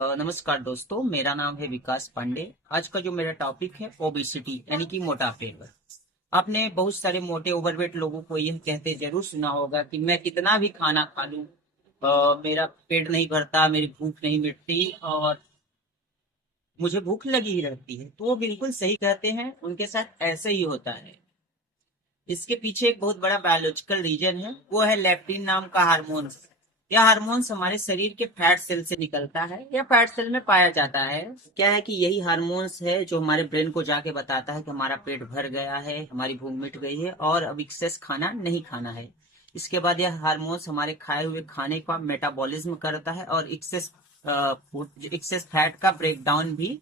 नमस्कार दोस्तों, मेरा नाम है विकास पांडे। आज का जो मेरा टॉपिक है ओबेसिटी यानी कि मोटापे पर। आपने बहुत सारे मोटे ओवरवेट लोगों को यह कहते जरूर सुना होगा कि मैं कितना भी खाना खा लूं, मेरा पेट नहीं भरता, मेरी भूख नहीं मिटती और मुझे भूख लगी ही रहती है। तो वो बिल्कुल सही कहते हैं, उनके साथ ऐसे ही होता है। इसके पीछे एक बहुत बड़ा बायोलॉजिकल रीजन है, वो है लेप्टिन नाम का हार्मोन्स। यह हार्मोन्स हमारे शरीर के फैट सेल से निकलता है या फैट सेल में पाया जाता है। क्या है कि यही हार्मोन्स है जो हमारे ब्रेन को जाके बताता है कि हमारा पेट भर गया है, हमारी भूख मिट गई है और अब एक्सेस खाना नहीं खाना है। इसके बाद यह हार्मोन्स हमारे खाए हुए खाने का मेटाबॉलिज्म करता है और एक्सेस फैट का ब्रेकडाउन भी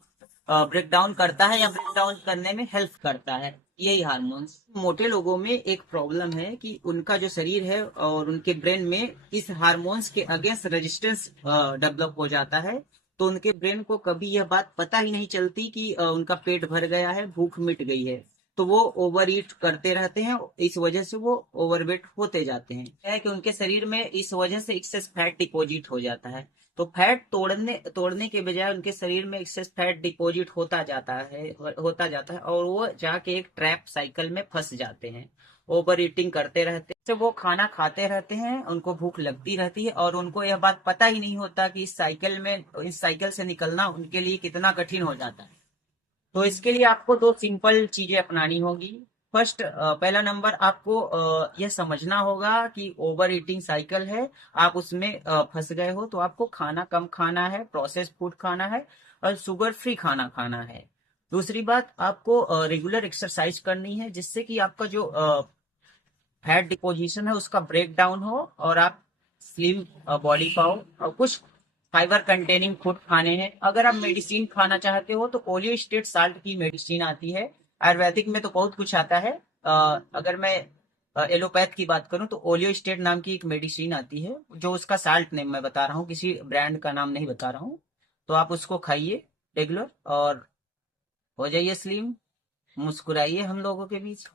ब्रेकडाउन करता है या ब्रेकडाउन करने में हेल्प करता है। यही हार्मोन्स मोटे लोगों में एक प्रॉब्लम है कि उनका जो शरीर है और उनके ब्रेन में इस हार्मोन्स के अगेंस्ट रेजिस्टेंस डेवलप हो जाता है। तो उनके ब्रेन को कभी यह बात पता ही नहीं चलती कि उनका पेट भर गया है, भूख मिट गई है। तो वो ओवर ईट करते रहते हैं, इस वजह से वो ओवरवेट होते जाते हैं। क्या है कि उनके शरीर में इस वजह से एक्सेस फैट डिपॉजिट हो जाता है। तो फैट तोड़ने तोड़ने के बजाय उनके शरीर में एक्सेस फैट डिपॉजिट होता जाता है और वो जाके एक ट्रैप साइकिल में फंस जाते हैं। ओवर ईटिंग करते रहते हैं, जब वो खाना खाते रहते हैं उनको भूख लगती रहती है और उनको यह बात पता ही नहीं होता कि इस साइकिल से निकलना उनके लिए कितना कठिन हो जाता है। तो इसके लिए आपको दो सिंपल चीजें अपनानी होगी। फर्स्ट, पहला नंबर आपको यह समझना होगा कि ओवर ईटिंग साइकिल है, आप उसमें फंस गए हो। तो आपको खाना कम खाना है, प्रोसेस फूड खाना है और शुगर फ्री खाना खाना है। दूसरी बात, आपको रेगुलर एक्सरसाइज करनी है जिससे कि आपका जो फैट डिपोजिशन है उसका ब्रेक डाउन हो और आप स्लिम बॉडी पाओ। और कुछ फाइबर कंटेनिंग फूड खाने हैं। अगर आप मेडिसिन खाना चाहते हो तो ओलियो स्टेट साल्ट की मेडिसिन आती है। आयुर्वेदिक में तो बहुत कुछ आता है। अगर मैं एलोपैथ की बात करूं तो ओलियो स्टेट नाम की एक मेडिसिन आती है, जो उसका साल्ट नेम मैं बता रहा हूँ, किसी ब्रांड का नाम नहीं बता रहा हूँ। तो आप उसको खाइए रेगुलर और हो जाइए स्लिम। मुस्कुराइए हम लोगों के बीच।